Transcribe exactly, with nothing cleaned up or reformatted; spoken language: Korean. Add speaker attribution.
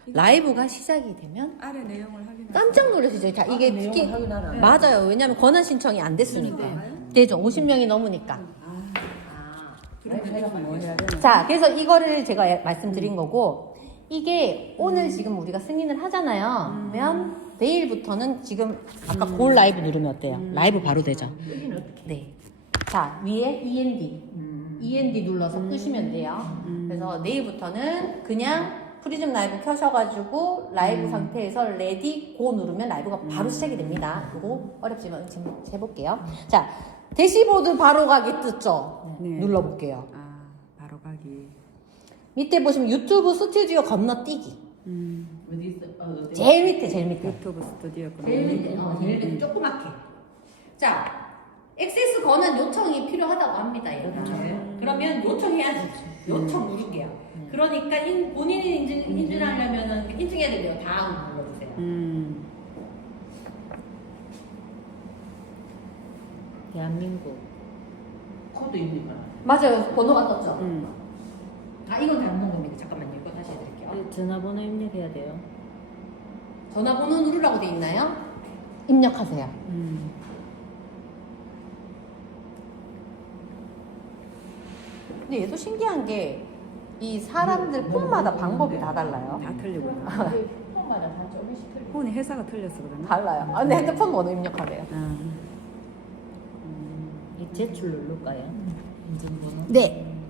Speaker 1: 라이브가 시작이 되면
Speaker 2: 아래 내용을 확인하세요.
Speaker 1: 깜짝 놀라시죠? 자, 이게
Speaker 3: 내용을
Speaker 1: 특히
Speaker 3: 확인하라.
Speaker 2: 네.
Speaker 1: 맞아요. 왜냐하면 권한 신청이 안 됐으니까. 되죠. 오십 명이 넘으니까.
Speaker 2: 그러면 뭐 해야 되나?
Speaker 1: 자, 그래서 이거를 제가 말씀드린 거고, 이게 오늘 지금 우리가 승인을 하잖아요. 그러면 내일부터는 지금 아까 골 라이브 누르면 어때요? 라이브 바로 되죠. 네. 자, 위에 이엔디. 이엔디 눌러서 끄시면 돼요. 그래서 내일부터는 그냥 프리즘 라이브 켜셔가지고 라이브 상태에서 레디 고 누르면 라이브가 바로 시작이 됩니다. 그리고 어렵지만 지금 해볼게요. 자, 대시보드 바로 가기 뜨죠?
Speaker 2: 네.
Speaker 1: 눌러볼게요.
Speaker 2: 아, 바로 가기.
Speaker 1: 밑에 보시면 유튜브 스튜디오 건너뛰기.
Speaker 2: 음,
Speaker 3: 어디 있어? 어, 어디?
Speaker 1: 제일 밑에, 제일 밑에.
Speaker 2: 유튜브 스튜디오 거.
Speaker 1: 제일 밑에, 어, 제일 밑에 조그맣게. 자, 액세스 권한 요청이 필요하다고 합니다, 이렇게. 그러면 요청해야지. 요청 누를게요. 그러니까 인, 본인이 인증, 인증하려면은 인증해야 되고요. 다음 눌러주세요.
Speaker 2: 음,
Speaker 3: 대한민국 코드 입니까?
Speaker 1: 맞아요. 번호가 떴죠?
Speaker 2: 음.
Speaker 1: 아, 이건 잘못 겁니다. 잠깐만요. 이거 다시 해드릴게요.
Speaker 3: 네, 전화번호 입력해야 돼요.
Speaker 1: 전화번호 누르라고 돼 있나요? 입력하세요.
Speaker 2: 음.
Speaker 1: 근데 얘도 신기한 게 이 사람들 폰마다 방법이 다 달라요.
Speaker 2: 다 틀리구나.
Speaker 3: 폰마다 다 조금씩 틀려.
Speaker 2: 폰이 회사가 틀렸어 그러나?
Speaker 1: 달라요. 아, 근데 핸드폰 번호 입력하래요.
Speaker 2: 아,
Speaker 3: 음, 이 제출 누를까요? 인증번호?
Speaker 1: 네.